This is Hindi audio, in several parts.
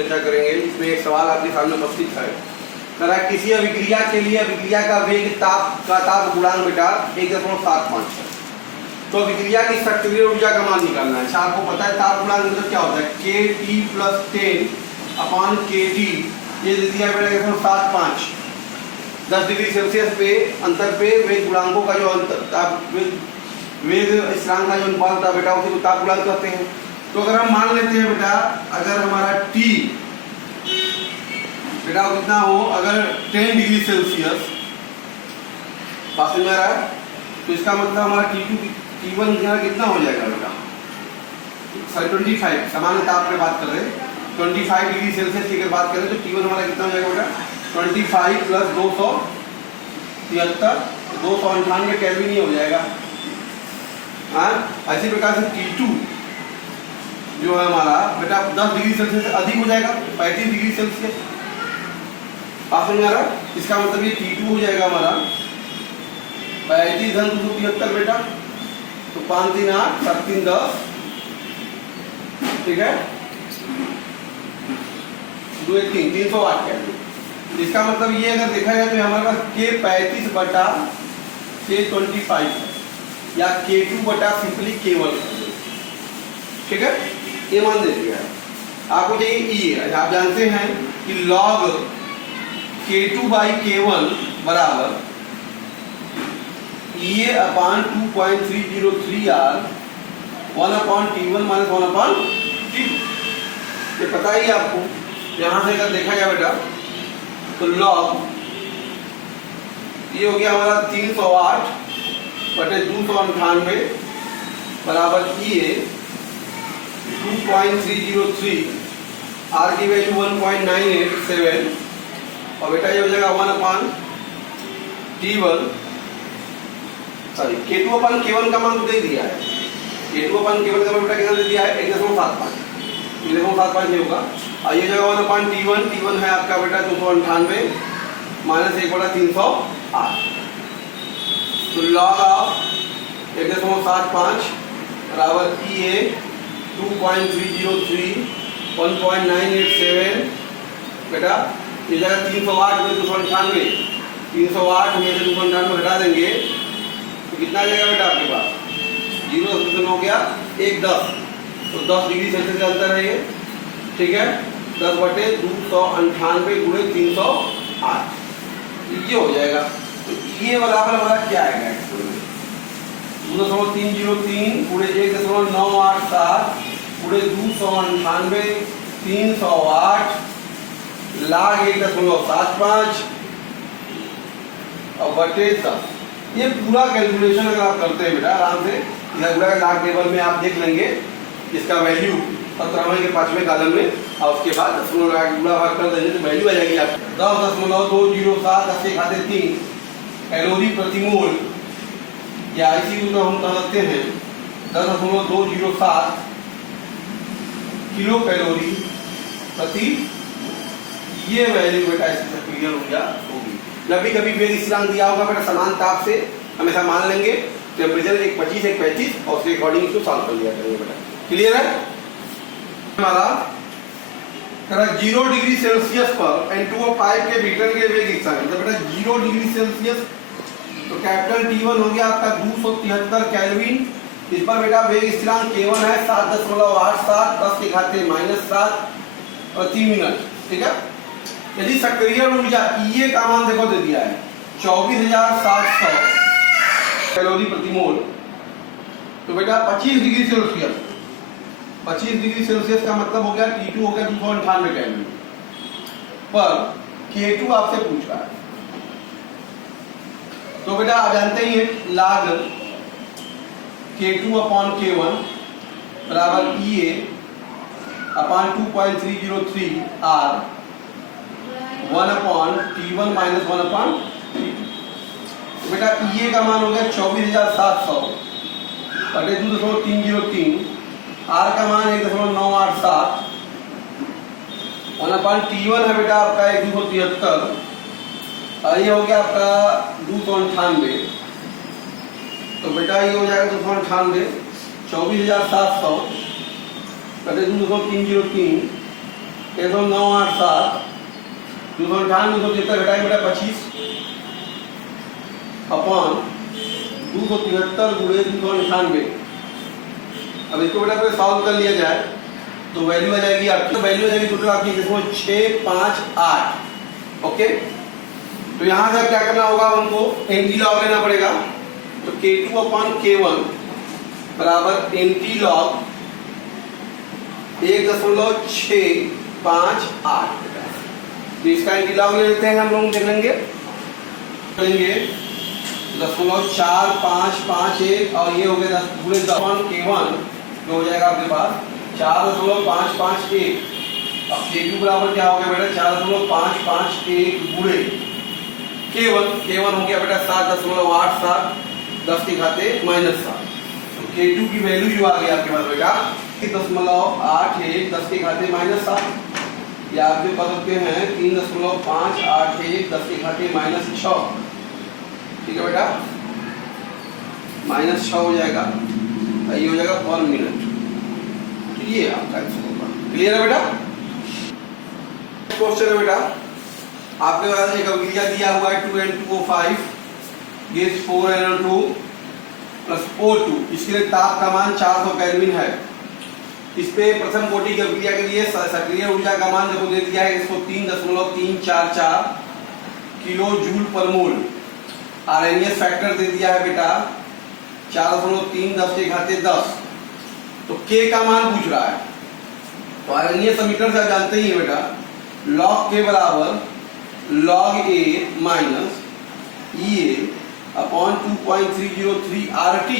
चर्चा करेंगे। इसमें एक सवाल आपके सामने उपस्थित है, करा किसी अभिक्रिया के लिए अभिक्रिया का वेग ताप गुणांक बेटा 1.75 है। तो अभिक्रिया की सक्रिय ऊर्जा का मान निकालना है। अच्छा, आपको पता है ताप गुणांक मतलब क्या होता है, KT + 10/kT, ये दे दिया बेटा 1.75। 10 डिग्री सेल्सियस पे अंतर पे वेग गुणांकों का जो अंतर वेग स्थिरांक का जो अनुपात होता है बेटा उसी को ताप गुणांक कहते हैं। तो अगर हम मान लेते हैं बेटा, अगर हमारा T बेटा कितना हो, अगर 10 डिग्री सेल्सियस पास में आ रहा है, तो इसका मतलब हमारा T1 कितना हो जाएगा बेटा, 25। सामान्य ताप पे बात कर रहे हैं, 25 डिग्री सेल्सियस की अगर बात करें तो T1 हमारा कितना हो जाएगा बेटा, 25 + 273, 298 केल्विन ही हो जाएगा। हाँ, इसी प्रकार से T2 जो है हमारा बेटा 10 डिग्री सेल्सियस से अधिक हो जाएगा, 35 डिग्री सेल्सियस। आप समझ आ रहा है, इसका मतलब ये T2 हो जाएगा हमारा 35 × 273 बेटा, तो 5 3 8 7 3 10, ठीक है, 2 1 3 308 केल्विन। इसका मतलब ये अगर देखा जाए तो हमारे पास K35/K25 है, या K2 सिंपली K1, ठीक है, ये मान दे दिया है। आपको चाहिए E है। आप जानते हैं कि log K2/K1 बराबर EA/2.303R 1/T1 - 1/T2, ये पता ही आपको। यहां से अगर देखा जाए बेटा तो log ये हो गया हमारा 308/298 बराबर EA 2.303, R की वैल्यू 1.987, और बेटा ये हो जाएगा 1/T1, सॉरी K2/K1 का मान तो दे दिया है। K2/K1 का मान बेटा कितना दे दिया है, 1.75, 1.75 ये होगा। और ये जगह 1/T1, T1 है आपका बेटा 298 - 1/308, तो log ऑफ 1.75 बराबर EA 2.303 1.987 बेटा, ये जगह 308 में 298, 308 में से 298 हटा देंगे तो कितना आ जाएगा बेटा आपके पास, 0 हो गया 1 10, तो 10 डिग्री सेल्सियस का अंतर है ये, ठीक है, 10/298 × 308, ये हो जाएगा। तो ये बराबर हमारा क्या आएगा, 2.303 × 1.987 × 298 308 log 1.75 और बटे 10। ये पूरा कैलकुलेशन अगर आप करते हैं बेटा आराम से, पूरा लॉग टेबल में आप देख लेंगे इसका वैल्यू 17वें के 5वें कॉलम में, और उसके बाद दशमलव लगा के पूरा भाग कर देंगे तो वैल्यू आ जाएगी आपकी 10.207 10 खाते 3 कैलोरी प्रति मोल, या ICU को हम कह सकते हैं 10.207 किलो कैलोरी प्रति, ये वैल्यू बेटा इसकी सक्रिय ऊर्जा होगी। कभी कभी वेग स्थिरांक दिया होगा बेटा समान ताप से, हमेशा मान लेंगे टेम्परेचर 125 135 और उसके अकॉर्डिंग इसको सॉल्व कर लिया करेंगे बेटा। क्लियर है हमारा, 0 डिग्री सेल्सियस पर N2O पाइप के भीतर के वेग स्थिरांक, तो बेटा 0 डिग्री सेल्सियस तो कैपिटल T1 हो गया आपका 273 केल्विन। इस पर बेटा वेग स्थिरांक K1 है 7.87 10 के घाते -7 प्रति मिनट, ठीक है। यदि सक्रिय ऊर्जा EA का मान देखो दे दिया है 24,700 कैलोरी प्रति मोल, तो बेटा 25 डिग्री सेल्सियस, 25 डिग्री सेल्सियस का मतलब हो गया T2 हो गया 298 केल्विन, पर K2 आपसे पूछ रहा है, तो बेटा आप जानते ही हैं log K2/K1 बराबर EA/2.303 R 1/T1 - 1/T2। बेटा EA का मान हो गया 24,700 बटे 2.303, R का मान 1.987, 1/T1 है बेटा आपका 273, ये हो गया आपका 298, तो बेटा ये हो जाएगा 298 24,700 बटे 2.303 10987 298 273 घटाएंगे बेटा 25 अपॉन 273 गुणे 298। अब इसको बेटा अगर सॉल्व कर लिया जाए तो वैल्यू आ जाएगी आपकी, वैल्यू आ जाएगी टोटल आपकी जिसमें 658। ओके, तो यहाँ से क्या करना होगा, हमको एंटी लॉग लेना पड़ेगा। तो K2 अपॉन K1 बराबर एंटी लॉग 1.658। तो इसका एंटी लॉग ले लेते हैं हम लोग, देखेंगे करेंगे 0.4551 और ये हो गया 10 गुणे 10 K1 जो हो जाएगा आपके पास 4.551। अब K2 बराबर क्या हो गया बेटा 4.551 गुणे K1 हो गया बेटा 7.87 10 के घाते -7। तो K2 की वैल्यू जो आ गई आपके पास बेटा 3.81 10 के घाते -7, या आप जो कर सकते हैं 3.581 10 के घाते -6। ठीक है बेटा, -6 हो जाएगा, ये हो जाएगा पर मिनट। तो ये आपका आंसर होगा। क्लियर है बेटा? क्वेश्चन है बेटा, आपके पास एक अभिक्रिया दिया हुआ है 2N2O5 gas 4NO2 plus O2। इसके लिए ताप का मान 400 केल्विन है। इस पे प्रथम कोटि की अभिक्रिया के लिए सक्रिय ऊर्जा का मान देखो दे दिया है इसको 3.344 किलो जूल पर मोल। आरएनएस फैक्टर दे दिया है बेटा 4.3 10 के घाते 10। तो K का मान पूछ रहा है, तो आरएनएस समीकरण से आप जानते ही है बेटा log K बराबर log A minus EA upon 2.303 RT।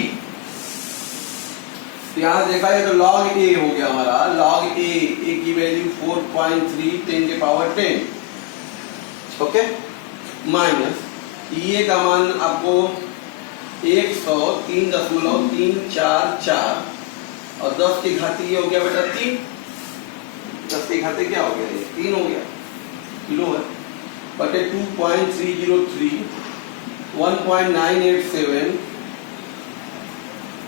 यहाँ देखा जाए तो log A हो गया हमारा, log A की वैल्यू 4.3 10 के पावर 10। ओके, माइनस EA का मान आपको 103.344 और 10 के घाते ये हो गया बेटा 3। 10 के घाते क्या हो गया, ये 3 हो गया किलो है, बटे 2.303 1.987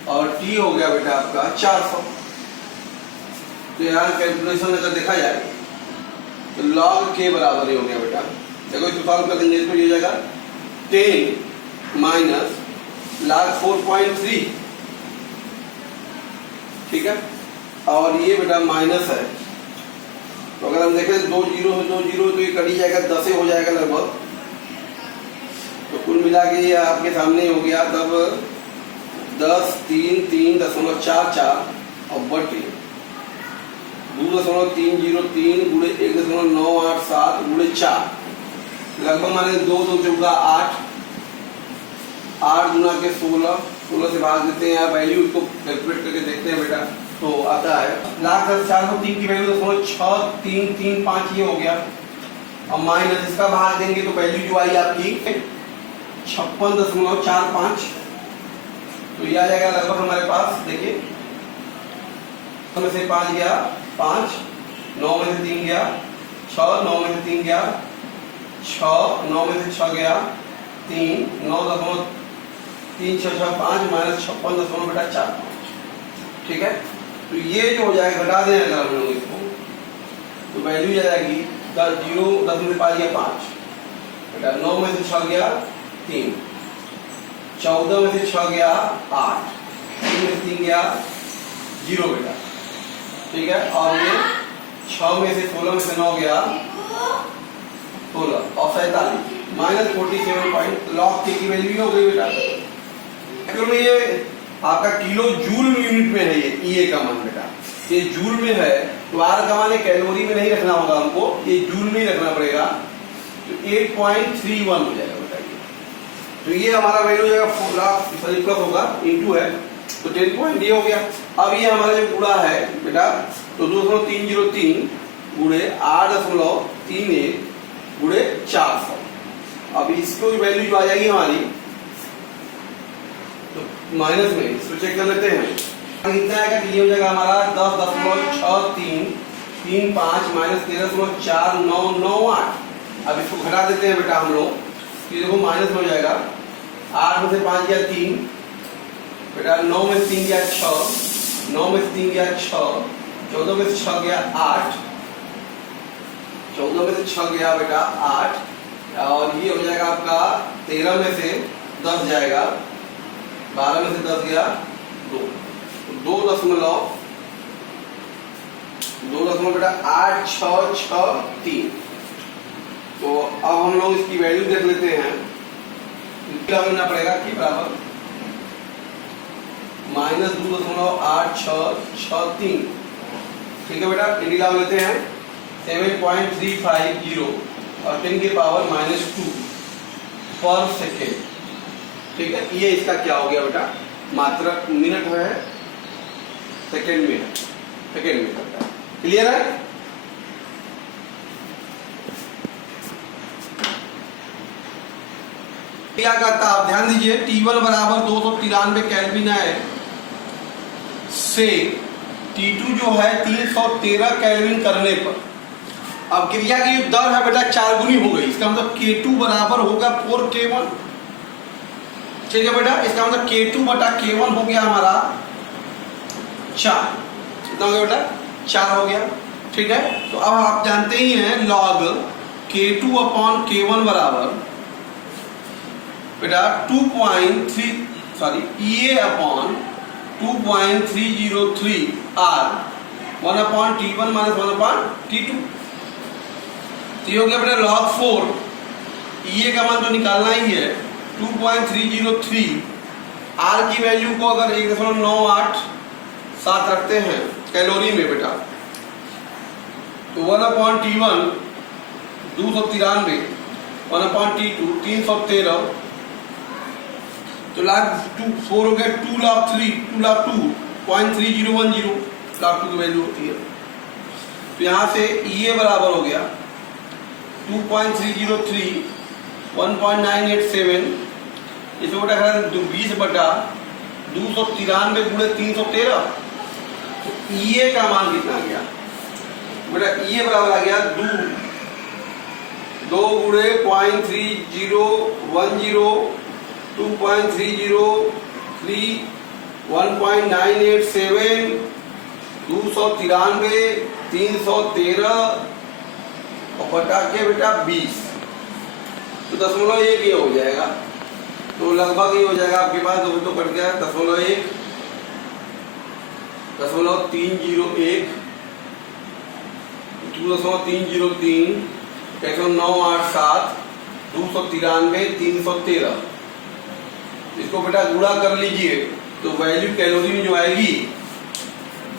और T हो गया बेटा आपका 400। तो यहाँ कैलकुलेशन अगर देखा जाए तो log K बराबर ही हो गया बेटा, देखो इसको सॉल्व कर देंगे तो ये हो जाएगा 10 माइनस log 4.3। ठीक है, और ये बेटा माइनस है, तो अगर हम देखें 2 जीरो तो ये कट ही जाएगा, 10 हो जाएगा लगभग। तो कुल मिला के ये आपके सामने हो गया तब 10 3 3.44 और बटे 2.303 गुणे 1.987 गुणे 4 लगभग माने 2 2 चौका 8 गुना के 16 से भाग देते हैं। वैल्यू इसको कैलकुलेट करके देखते हैं बेटा, तो आता है 403 की वैल्यू 0.6335 ये हो गया, और माइनस इसका भाग देंगे तो वैल्यू जो आई आपकी 56.45। तो ये आ जाएगा लगभग हमारे पास, देखिए में से 5 गया 5, 9 में से 3 गया 6, 9 में से 3 गया 6, 9 में से 6 गया 3, 9.3665 माइनस 56 बेटा 4। ठीक है, तो ये जो हो जाएगा घटा दें अगर हम लोग इसको, तो वैल्यू आ जाएगी 10 में से 5 गया 5 बेटा, 9 में से 6 गया 3, 14 में से 6 गया 8, 3 में से 3 गया 0 बेटा। ठीक है, और ये 6 में से 16 में से 9 गया 16 और 47 माइनस 47 पॉइंट log K की वैल्यू हो गई बेटा। एक्चुअली ये आपका किलो जूल यूनिट में है, ये EA का मान बेटा, ये जूल में है, तो R का मान कैलोरी में नहीं रखना होगा हमको, ये जूल में ही रखना पड़ेगा। तो 8.31 हो जाएगा बेटा ये। तो ये हमारा वैल्यू हो जाएगा 4 लाख प्लस होगा इंटू है, तो 10 पॉइंट ये हो गया। अब ये हमारा जो पूरा है बेटा, तो 2.303 गुणे 8.31 गुणे 400। अब इसको वैल्यू जो आ जाएगी हमारी तो माइनस में, इसको चेक कर लेते हैं कितना आएगा। ये हो जाएगा हमारा 10.6335 माइनस 13.4998। अब इसको घटा देते हैं बेटा हम लोग, देखो माइनस में हो जाएगा 8 में से 5 गया 3 बेटा, 9 में से 3 गया 6, 9 में से 3 गया 6, 14 में से 6 गया 8, 14 में से 6 गया बेटा 8, और ये हो जाएगा आपका 13 में से 10 जाएगा, 12 में से 10 गया 2, 2 बेटा 8 6 6 3। तो अब हम लोग इसकी वैल्यू देख लेते हैं। क्या करना पड़ेगा कि बराबर -2.8663। ठीक है बेटा, इंडिया लेते हैं 7.350 और 10 की पावर -2 पर सेकेंड। ठीक है, ये इसका क्या हो गया बेटा, मात्रा मिनट है, सेकेंड में है, सेकेंड में करता है। क्लियर है? क्या कहता है, आप ध्यान दीजिए, T1 बराबर 293 केल्विन है से T2 जो है 313 केल्विन करने पर, अब क्रिया की जो दर है बेटा 4 गुनी हो गई। इसका मतलब K2 बराबर होगा 4K1। ठीक है बेटा, इसका मतलब K2 बटा K1 हो गया हमारा 4। कितना हो गया बेटा, 4 हो गया। ठीक है, तो अब आप जानते ही हैं log K2 अपॉन K1 बराबर बेटा EA upon 2.303 R 1/T1 minus 1/T2। तो ये हो गया बेटा log 4, EA का मान तो निकालना ही है 2.303, R की वैल्यू को अगर 1.987 रखते हैं कैलोरी में बेटा, तो 1/T1 293, 1/T2 313, तो log 4 हो गया 2 log 3, 2 log 2.3010 log 2 की वैल्यू होती है। तो यहाँ से EA बराबर हो गया 2.303 1.987, इसमें बेटा खड़ा 20 बटा 293 गुणे 313। तो EA का मान कितना आ गया बेटा, EA बराबर आ गया 2 गुणे 0.3010 2.303 1.987 293 313 और बटा के बेटा 20, तो 0.1 ये हो जाएगा। तो लगभग ये हो जाएगा आपके पास, तो कट गया 0.1 0.301 2.303 10987 293 313। इसको बेटा गुणा कर लीजिए तो वैल्यू कैलोरी में जो आएगी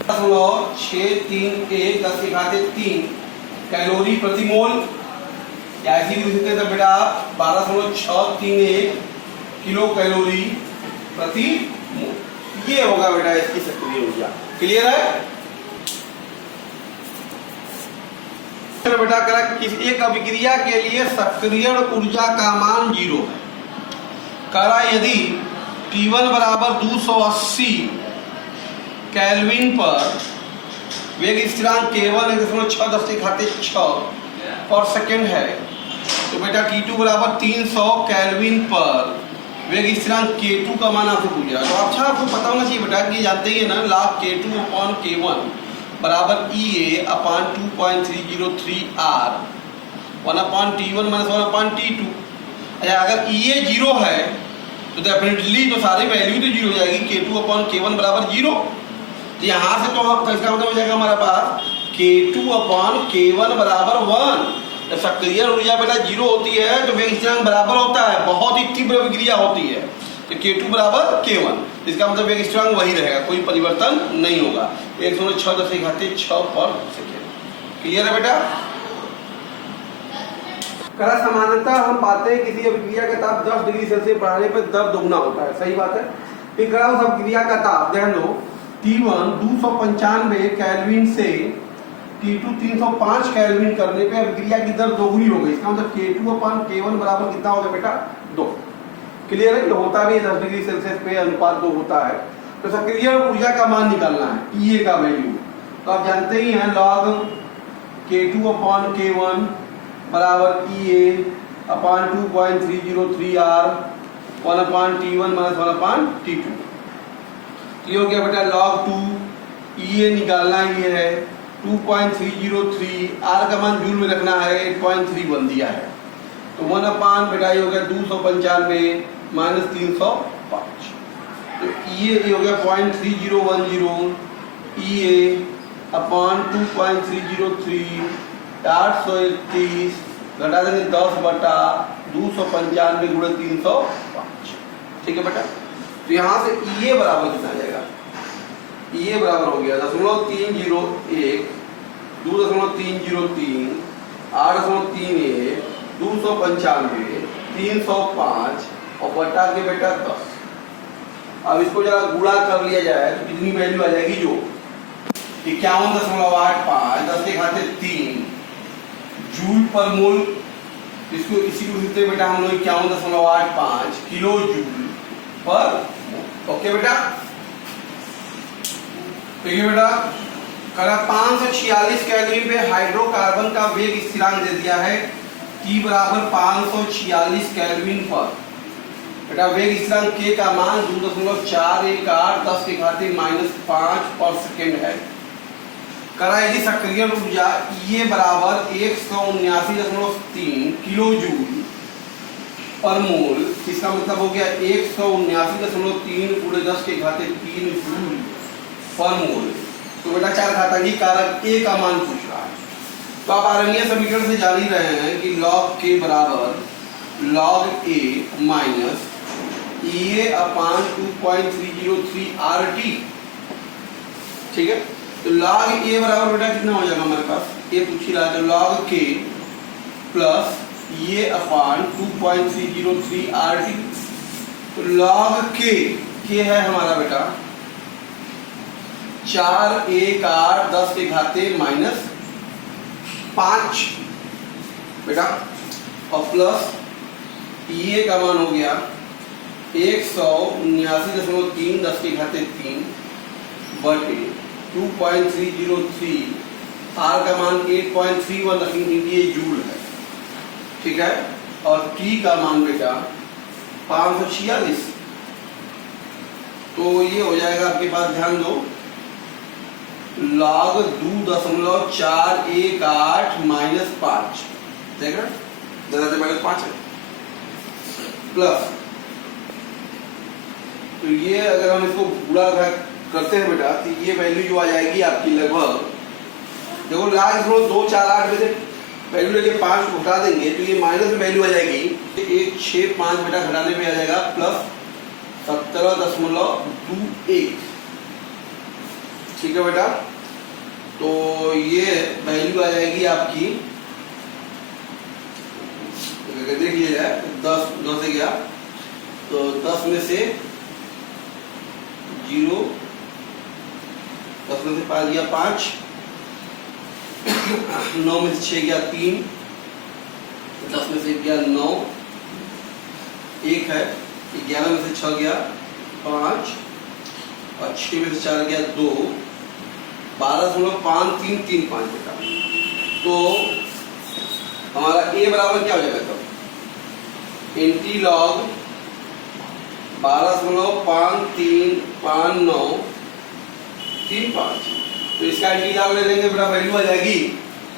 10.631 10 के घाते 3 कैलोरी प्रति मोल, या ऐसी भी लिखते हैं बेटा 12.631 किलो कैलोरी प्रति मोल। ये होगा बेटा इसकी सक्रिय ऊर्जा। क्लियर है बेटा? करा किसी एक अभिक्रिया के लिए सक्रियण ऊर्जा का मान 0 है। करा यदि T1 बराबर 280 केल्विन पर वेग स्थिरांक K1 1.6 10 के घाते 6 पर सेकेंड है, तो बेटा T2 बराबर 300 केल्विन पर वेग स्थिरांक K2 का मान आपसे पूछ रहा है। तो अच्छा आपको पता होना चाहिए बेटा कि जानते ही है ना, log K2 अपॉन K1 बराबर EA upon 2.303 R 1/T1 minus 1/T2। अगर EA 0 है तो डेफिनेटली तो सारी वैल्यू तो 0 हो जाएगी, K2 अपॉन K1 बराबर 0। तो यहाँ से तो इसका मतलब हो जाएगा हमारा पास K2 अपॉन K1 बराबर 1। जब सक्रिय ऊर्जा बेटा 0 होती है तो वेग स्थिरांक बराबर होता है, बहुत ही तीव्र विक्रिया होती है, तो K2 बराबर K1। इसका मतलब वेग स्थिरांक वही रहेगा, कोई परिवर्तन नहीं होगा, 1.6 10 के घाते 6 पर सेकेंड। क्लियर है बेटा? करा सामान्यतः हम पाते हैं किसी अभिक्रिया का ताप 10 डिग्री सेल्सियस बढ़ाने पर दर दोगुना होता है। सही बात है। फिर करा उस अभिक्रिया का ताप ध्यान दो T1 295 केल्विन से T2 305 केल्विन करने पे अभिक्रिया की दर दोगुनी हो गई। इसका मतलब K2 अपॉन K1 बराबर कितना हो गया बेटा 2। क्लियर है? ये होता भी 10 डिग्री सेल्सियस पे अनुपात 2 होता है। तो सक्रिय ऊर्जा का मान निकालना है, EA का वैल्यू। तो आप जानते ही हैं log K2 अपॉन K1 बराबर EA upon 2.303 R 1/T1 minus 1/T2। ये हो गया बेटा log 2, EA निकालना ही है 2.303, आर का मान जूल में रखना है, 8.31 दिया है, तो 1 अपान बेटा ये हो गया 295 माइनस 305, तो ये हो गया 0.3010, EA अपान 2.303 831 घटा देंगे 10/295 गुणे 305, ठीक है बेटा। तो यहाँ से EA बराबर कितना आ जाएगा, EA बराबर हो गया 0.301 2.303 8.31 295 305 और बटा के बेटा 10। अब इसको जरा गुणा कर लिया जाए तो कितनी वैल्यू आ जाएगी, जो 51.85 10 के घाते 3 जूल पर मोल, इसको इसी को लिखते बेटा हम लोग 51.85 किलो जूल पर मोल। ओके बेटा, देखिए बेटा करा 546 केल्विन पे हाइड्रोकार्बन का वेग स्थिरांक दे दिया है T बराबर 546 केल्विन पर। बेटा वेग स्थिरांक K का मान 2.418 10 के घाते -5 पर सेकेंड है। करा यदि सक्रिय ऊर्जा ये बराबर 179.3 किलो जूल पर मोल, इसका मतलब हो गया 179.3 गुणे 10 के घाते 3 जूल पर मोल। तो बेटा चार घातांकी कारक A का मान पूछ रहा है, तो आप आरण्य समीकरण से जान ही रहे हैं कि log K बराबर log A minus EA upon 2.303 RT, ठीक है। तो log A बराबर बेटा कितना हो जाएगा हमारे पास, ये पूछ ही रहा है, तो log K प्लस EA अपान 2.303 RT। तो log K है हमारा बेटा 4 1 8 10 के घाते -5 बेटा, और प्लस EA का मान हो गया 179.3 10 के घाते 3 बटे 2.303, R का मान 8.31 रखेंगे, ये जूल है, ठीक है। और T का मान बेटा 546, तो ये हो जाएगा आपके पास, ध्यान दो, log 2.418 माइनस 5, देख रहे -5 है, प्लस, तो ये अगर हम इसको गुणा करते हैं बेटा तो ये वैल्यू जो आ जाएगी आपकी लगभग, देखो log 248 में से वैल्यू लेके 5 को घटा देंगे तो ये माइनस में वैल्यू आ जाएगी 165 बेटा, घटाने में आ जाएगा प्लस 17.21, ठीक है बेटा। तो ये वैल्यू आ जाएगी आपकी, देख लिया जाए 10 से गया तो 10 में से 0, 10 में से 5 गया 5, 9 में से 6 गया 3, 10 में से गया 9, 1 है, 11 में से 6 गया 5 और 6 में से 4 गया 2, 12.5335 बेटा। तो हमारा A बराबर क्या हो जाएगा तब, एंटी लॉग 12.535935, तो इसका एंटी लॉग ले लेंगे बेटा, वैल्यू आ जाएगी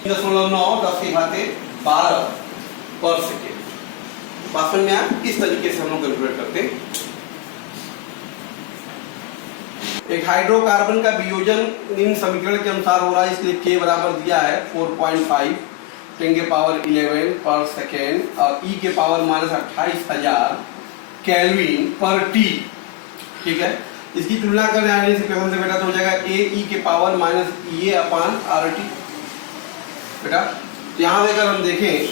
3.9 10 के घाते 12 पर सेकेंड। बात समझ में आया, इस तरीके से हम लोग कैलकुलेट करते हैं। एक हाइड्रोकार्बन का वियोजन इन समीकरण के अनुसार हो रहा है, इसलिए K बराबर दिया है 4.5 10 के पावर 11 पर सेकेंड और E के पावर -28,000 केल्विन पर T, ठीक है। इसकी तुलना करने आने से क्वेश्चन से बेटा तो हो जाएगा A E के पावर -EA अपान RT बेटा। तो यहाँ अगर हम देखें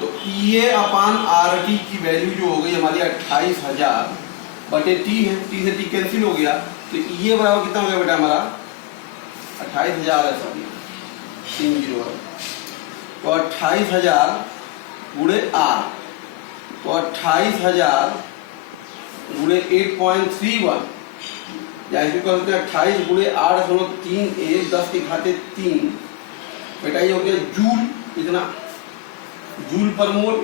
तो EA अपान RT की वैल्यू जो हो गई हमारी 28,000 बटे T है, T से T कैंसिल हो गया, तो EA बराबर कितना हो गया बेटा हमारा 28,000 है, सॉरी 30 है, तो 28,000 गुणे R, तो 28,000 गुणे 8.31 या इसको कहते हैं 28 गुणे 8.31 10 के घाते 3 बेटा, ये हो गया जूल, इतना जूल पर मोल,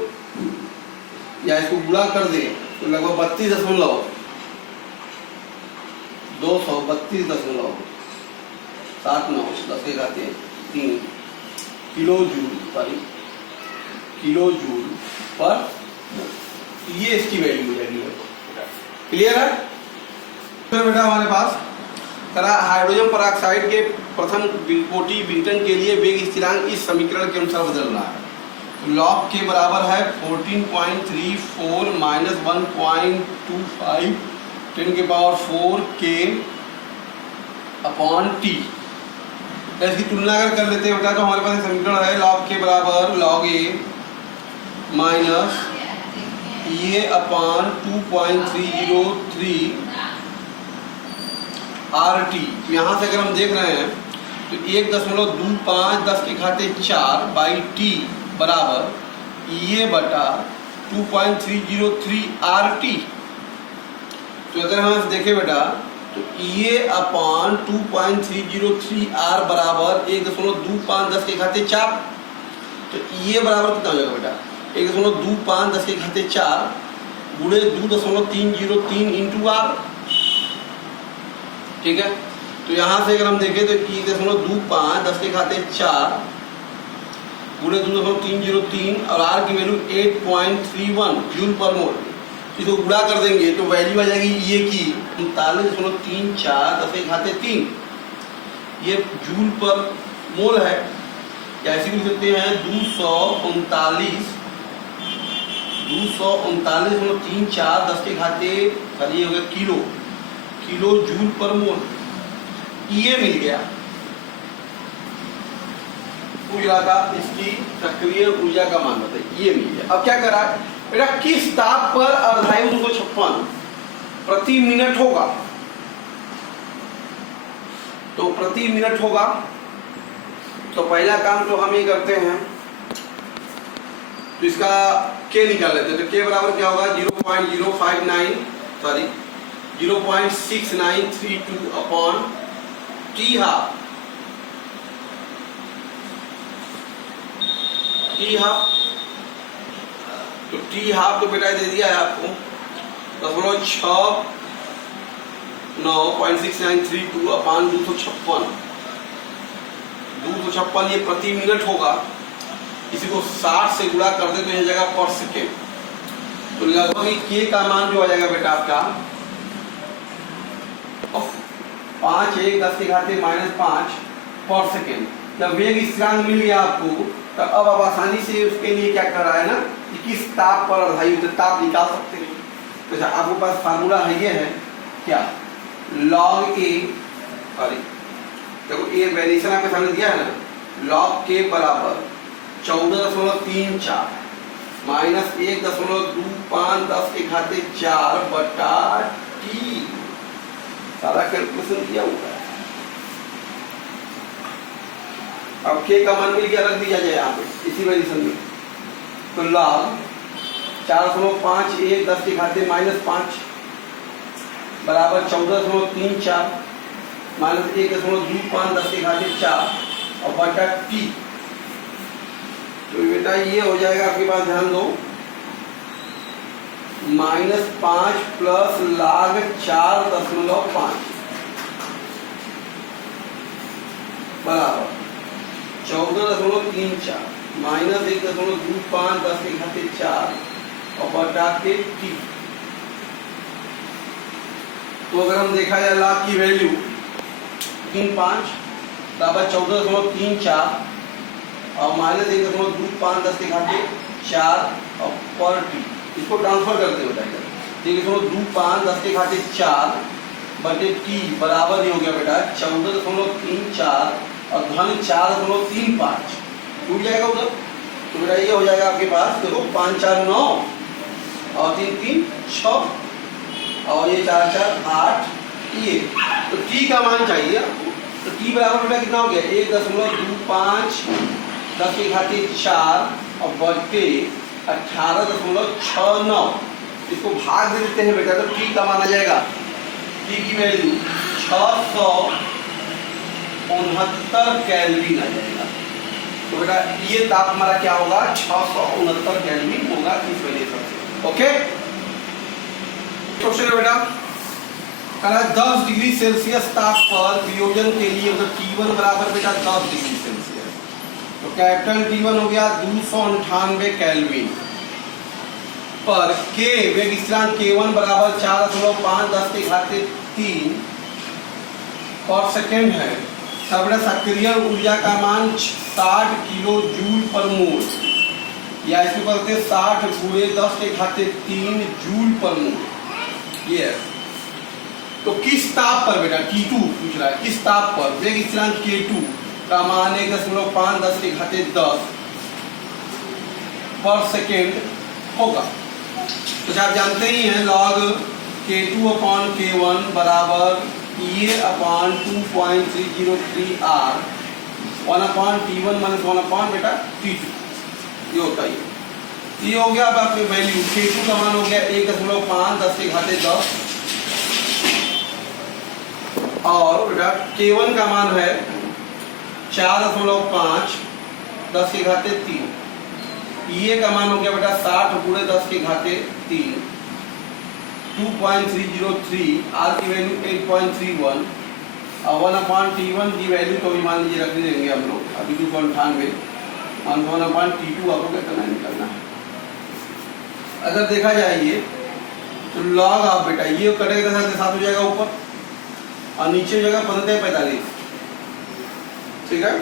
या इसको गुणा कर दे तो लगभग 32.232.79 10 के घाते 3 किलो जूल पर मोल। ये इसकी वैल्यू हो जाएगी। क्लियर है? फिर बेटा हमारे पास करा हाइड्रोजन पेरोक्साइड के प्रथम कोटि विघटन के लिए वेग स्थिरांक इस समीकरण के अनुसार बदलना है। लॉग के बराबर है 14.34 माइनस 1.25 10⁴ के अपॉन टी। इसकी तुलना अगर कर लेते हैं बेटा तो हमारे पास एक समीकरण है लॉग के बराबर लॉग ए माइनस ये अपॉन 2.303 आर टी। यहाँ से अगर हम देख रहे हैं तो 1.25 10 के घाते 4 बाई टी बराबर ये बटा 2.303 आर टी। तो अगर हम देखें बेटा तो ये अपॉन 2.303 आर बराबर 1.25 10 के घाते 4। तो ये बराबर कितना हो जाएगा बेटा 1.25 10 के घाते 4 गुणे 2.303 इंटू आर। ठीक है, तो यहाँ से अगर हम देखें तो 1.25 10 के घाते 4 गुणे 2.303 और आर की वैल्यू 8.31 जूल पर मोल। इसको गुणा कर देंगे तो वैल्यू आ जाएगी ये की 39.34 10 के घाते 3। ये जूल पर मोल है, या ऐसे भी लिख सकते हैं 239.34 10 के घाते ये हो गया किलो जूल पर मोल। ये मिल गया ऊर्जा का, इसकी सक्रिय ऊर्जा का मान बताइए। ये मिल गया। अब क्या करा बेटा किस ताप पर अर्धायु 256 प्रति मिनट होगा? तो प्रति मिनट होगा तो पहला काम तो हम ये करते हैं तो इसका के निकाल लेते हैं। तो के बराबर क्या होगा 0.6932 अपॉन टी हाफ। तो टी हाफ तो बेटा दे दिया है आपको 0.6932 अपॉन 256 ये प्रति मिनट होगा। इसी को 60 से गुणा कर दे तो यह जाएगा पर सेकेंड। तो लगभग के का मान जो आ जाएगा बेटा आपका 5 1 10 के घाते -5 पर सेकेंड। जब वेग स्थिरांक मिल गया आपको तो अब आप आसानी से उसके लिए क्या कर रहा है ना कि किस ताप पर अर्धायु ताप निकाल सकते हैं। तो आपके पास फार्मूला है ये है क्या लॉग ए देखो ये वेरिएशन आपके सामने दिया है ना लॉग के बराबर 14.34 माइनस 1.25 10 के घाते 4 बटा टी। सारा कैलकुलेशन दिया हुआ है। अब के का मान मिल गया, रख दिया जाए यहाँ पे इसी वेरिएशन में। तो लॉग 4.51 10 के घाते -5 बराबर 14.34 माइनस 1.25 10 के घाते 4 और बटा टी। तो बेटा ये हो जाएगा आपके पास ध्यान दो -5 प्लस log 4.5 बराबर 14.34 माइनस 1.25 10 के घाते 4 और बटा के टी। तो अगर हम देखा जाए log की वैल्यू 3.5 बराबर 14.34 और माइनस 1.25 10 के घाते 4 और पर टी। इसको ट्रांसफर करते हो बेटा 1.25 10 के घाते 4 बटे टी बराबर ही हो गया बेटा 14.34 और धन 4.35 टूट जाएगा उधर। तो बेटा ये हो जाएगा आपके पास देखो 5 4 9 और 3 3 6 और ये 4 4 8 ये। तो टी का मान चाहिए आपको। तो टी बराबर बेटा कितना हो गया 1.25 10 के घाते 4 और बटे 18.69। इसको भाग दे देते हैं बेटा तो टी का मान आ जाएगा टी की वैल्यू 669 कैलोरी आ जाएगा। तो बेटा ये ताप हमारा क्या होगा 669 कैलोरी होगा इस वेरिएशन से। ओके क्वेश्चन है बेटा 10 डिग्री सेल्सियस ताप पर वियोजन के लिए मतलब T1 बराबर बेटा 10 डिग्री सेल्सियस कैपिटल T1 हो गया 298 केल्विन पर के वेग स्थिरांक K1 बराबर 4.5 10 के घाते 3 पर सेकेंड है। तब सक्रिय ऊर्जा का मान 60 किलो जूल पर मोल, या इसको करते 60 गुणे 10 के घाते 3 जूल पर मोल। ये तो किस ताप पर बेटा T2 पूछ रहा है, किस ताप पर वेग स्थिरांक K2 का मान 1.5 10 के घाते 10 पर सेकेंड होगा। तो आप जानते ही हैं log K2 अपॉन K1 बराबर ये upon 2.303 R 1 upon T1 minus 1 upon बेटा T2, ये होता है। ये हो गया। अब आपके वैल्यू K2 का मान हो गया 1.5 10 के घाते 10 और बेटा K1 का मान है 4.5 10 के घाते 3। ये का मान हो गया बेटा 60 गुणे 10 के घाते 3 2.303 R की वैल्यू 8.31 और 1 अपॉन T1 की वैल्यू तो भी मान लीजिए रख देंगे हम लोग अभी 298 और 1 अपॉन T2 आपको क्या करना है, निकलना है। अगर देखा जाए ये तो लॉग आप बेटा ये कटेगा के साथ हो जाएगा ऊपर और नीचे हो जाएगा 45, ठीक है।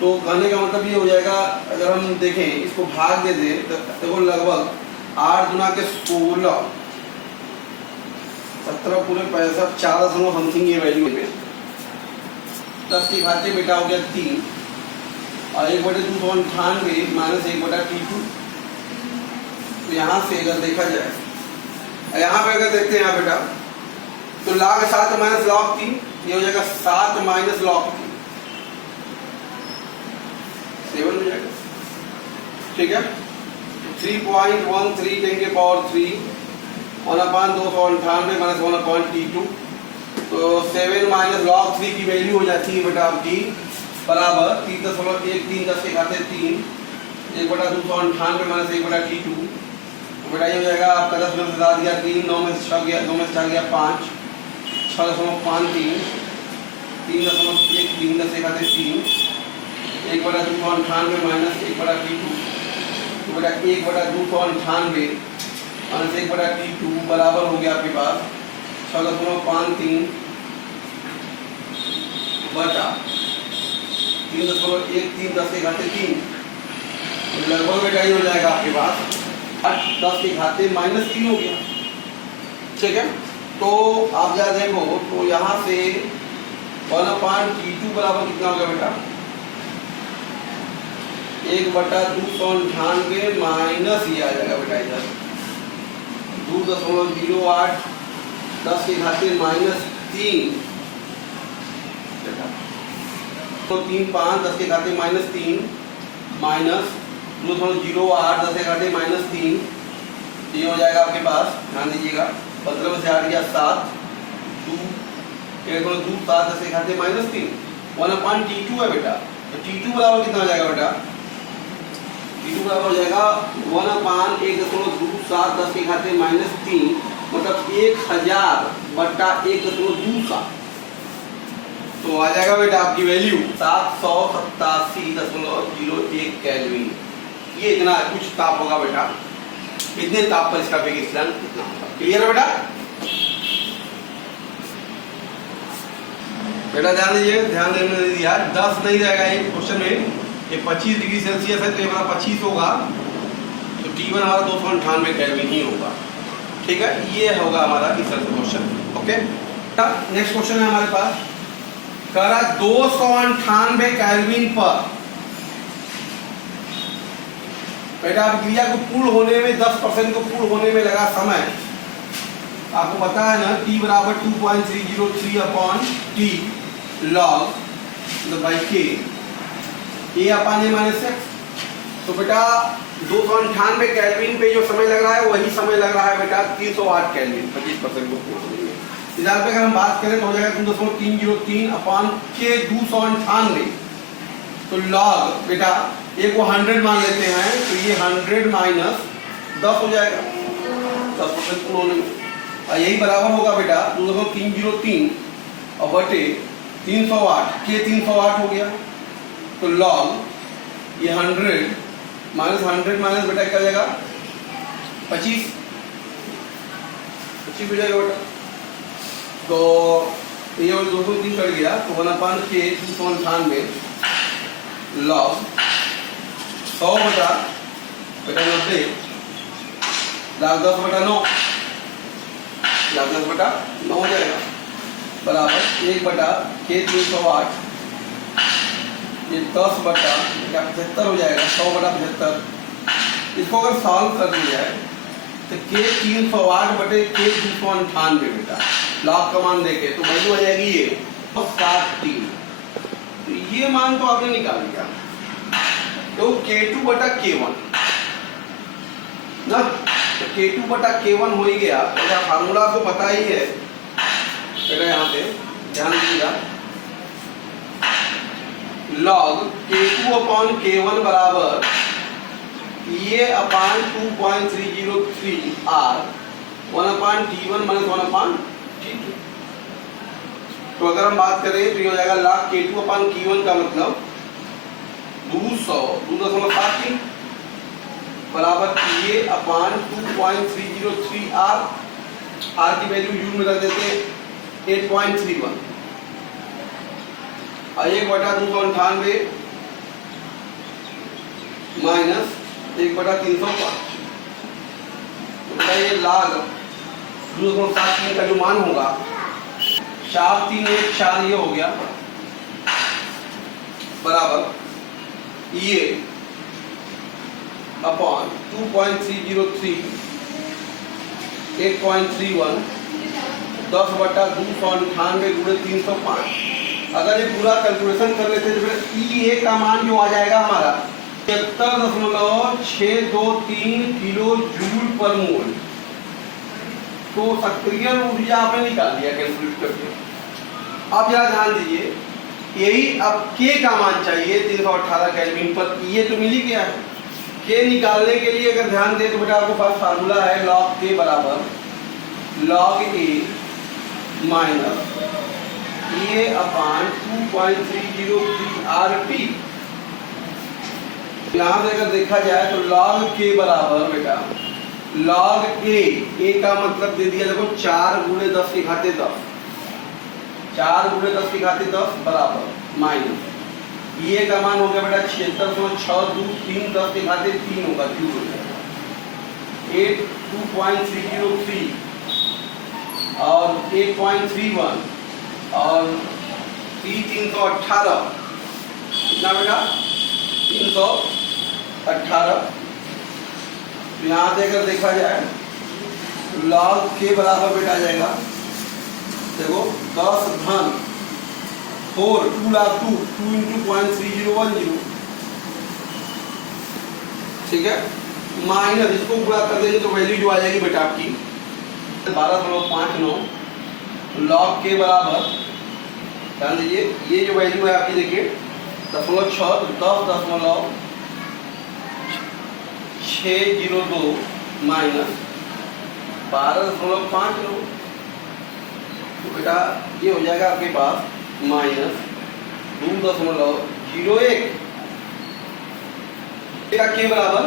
तो कहने का मतलब ये हो जाएगा, अगर हम देखें इसको भाग दे दें तो देखो लगभग 8 गुना के 16 17 पूरे 65 4 समथिंग ये वैल्यू है। 10 के घाते बेटा हो गया 3 और 1/298 माइनस 1/T2। तो यहाँ से अगर देखा जाए यहाँ पे अगर देखते हैं यहाँ बेटा तो log 7 माइनस log 3 ये हो जाएगा 7 माइनस log 3 7 हो जाएगा, ठीक है। 3.13 10 के power 3 1 upon 298 minus 1 upon T2। तो 7 माइनस log 3 की वैल्यू हो जाती है बेटा आपकी बराबर 3.13 10 के घाते 3 1/298 माइनस 1/T2। तो बेटा ये हो जाएगा आपका 10 में से 7 गया 3 9 में से 6 गया 2 में से 4 गया 5 6.53 3.13 10 के घाते 3 1/298 माइनस 1/T2। तो बेटा 1/298 माइनस 1/T2 बराबर हो गया आपके पास 6.53 बटा 3.13 10 के घाते 3। लगभग बेटा ये हो जाएगा आपके पास 10 के घाते -3 हो गया, ठीक है। तो आप जरा देखो तो यहाँ से 1/T2 बराबर कितना होगा बेटा 1/298 माइनस ये आ जाएगा बेटा इधर 2.08 10 के घाते -3 तो 3 5 10 के घाते -3 माइनस 2.08 10 के घाते -3। ये हो जाएगा आपके पास, ध्यान दीजिएगा 15 में से 8 गया 7 2 7 10 के घाते -3 1/T2 है बेटा। तो T2 बराबर कितना हो जाएगा बेटा T2 बराबर हो जाएगा 1/1.27 10 के घाते -3 मतलब 1000 बटा 1.27। तो आ जाएगा बेटा आपकी वैल्यू 787.01 केल्विन। ये इतना कुछ ताप होगा बेटा, इतने ताप पर इसका वेग स्थिरांक कितना होगा। क्लियर है बेटा? बेटा ध्यान दीजिए, ध्यान देने नहीं दिया 10 नहीं रहेगा ये क्वेश्चन में, ये 25 डिग्री सेल्सियस है तो ये हमारा 25 होगा तो T1 हमारा 298 केल्विन ही होगा, ठीक है। ये होगा हमारा इस तरह से क्वेश्चन। ओके, नेक्स्ट क्वेश्चन है हमारे पास कह रहा 298 केल्विन पर बेटा आप क्रिया को पूर्ण होने में 10% को पूर्ण होने में लगा समय आपको पता है ना T बराबर 2.303 upon T log by K ये अपन माइनस एक्स। तो बेटा 298 केल्विन पे जो समय लग रहा है वही समय लग रहा है बेटा 308 केल्विन 25% को पूर्ण होने में। इधर पे अगर हम बात करें तो हो जाएगा 2.303 अपॉन K 298। तो log बेटा एक वो 100 मान लेते हैं तो ये 100 माइनस 10 हो जाएगा 10% पूर्ण होने में, और यही बराबर होगा बेटा 2.303 और बटे 308 के 308 हो गया। तो log ये 100 माइनस 100 माइनस बेटा क्या हो जाएगा 25 हो जाएगा बेटा। तो ये और 203 कट गया तो 1/k 298 लॉग 100 बटा बेटा 90 लाख 10/9 लाख 10/9 हो जाएगा बराबर 1/k 308 ये 10/75 हो जाएगा 100/75। इसको अगर सॉल्व कर दिया जाए तो k 308/k 298 बेटा लॉग का मान देके तो वैल्यू आ जाएगी ये 63। तो ये मान तो आपने निकाल लिया तो K2/K1 ना, तो K2/K1 हो ही गया। तो फार्मूला आपको पता ही है बेटा, यहाँ पे ध्यान दीजिएगा log K2/K1 बराबर ये अपान 2.303 R 1/T1 माइनस 1/T2। तो अगर हम बात करें तो ये हो जाएगा log K2/K1 का मतलब 200.3 बराबर ये अपान 2.303 R की वैल्यू यूज में रख देते हैं 8.31 और 1/298 माइनस 1/305। तो बेटा ये log 2.73 का जो मान होगा 4314 ये हो गया बराबर ये अपॉन 2.303 8.31 10/298 गुणे 305। अगर ये पूरा कैलकुलेशन कर लेते हैं तो फिर EA का मान जो आ जाएगा हमारा 73.623 किलो जूल पर मोल। तो सक्रिय ऊर्जा आपने निकाल दिया कैलकुलेट करके। अब जरा ध्यान दीजिए यही अब K का मान चाहिए 318 केल्विन पर, ये तो मिल ही गया है। K निकालने के लिए अगर ध्यान दें तो बेटा आपके पास फार्मूला है log K बराबर log A माइनस ये अपान 2.303 RT। यहाँ से अगर देखा जाए तो log K बराबर बेटा log A का मतलब दे दिया देखो 4 × 10⁻10 4 × 10⁻10 बराबर माइनस ये का मान हो गया बेटा 76.623 10⁻3 होगा क्यूब हो जाएगा 2.303 और 8.31 और 318 कितना बेटा 318। तो यहाँ से अगर देखा जाए log K बराबर बेटा आ जाएगा देखो 10⁻4 2 लाख 2 × 0.3010 ठीक है माइनस इसको पूरा कर देंगे तो वैल्यू जो आ जाएगी बेटा आपकी 12.59 log K बराबर ध्यान दीजिए ये जो वैल्यू है आपकी देखिए 10.602 माइनस 12.59 तो बेटा ये हो जाएगा आपके पास माइनस 2.01 का K बराबर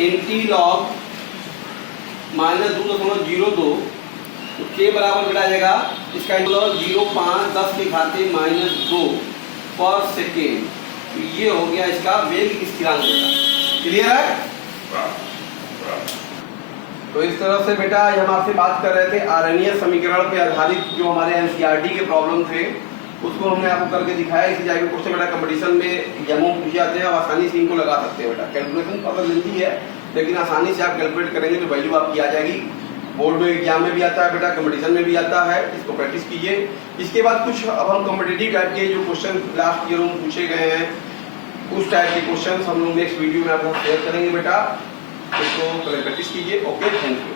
एंटी लॉग माइनस 2.02 तो K बराबर बेटा आ जाएगा इसका 0.510⁻2 पर सेकेंड। तो ये हो गया इसका वेग स्थिरांक। क्लियर है? तो इस तरह से बेटा हम आपसे बात कर रहे थे आरण्य समीकरण पे आधारित जो हमारे एनसीईआरटी के प्रॉब्लम थे उसको हमने आपको करके दिखाया। इसी टाइप के क्वेश्चन बेटा कंपटीशन में एग्जामों में पूछे जाते हैं, आप आसानी से इनको लगा सकते हैं बेटा। कैलकुलेशन तो अगर लेंथी है लेकिन आसानी से आप कैलकुलेट करेंगे तो वैल्यू आपकी आ जाएगी। बोर्ड में एग्जाम में भी आता है बेटा, कंपटीशन में भी आता है, इसको प्रैक्टिस कीजिए। इसके बाद कुछ अब हम कॉम्पिटिटिव टाइप के जो क्वेश्चन लास्ट ईयर में पूछे गए हैं उस टाइप के क्वेश्चन हम लोग नेक्स्ट वीडियो में आपको शेयर करेंगे बेटा, इसको प्रैक्टिस कीजिए। Okay, thank you.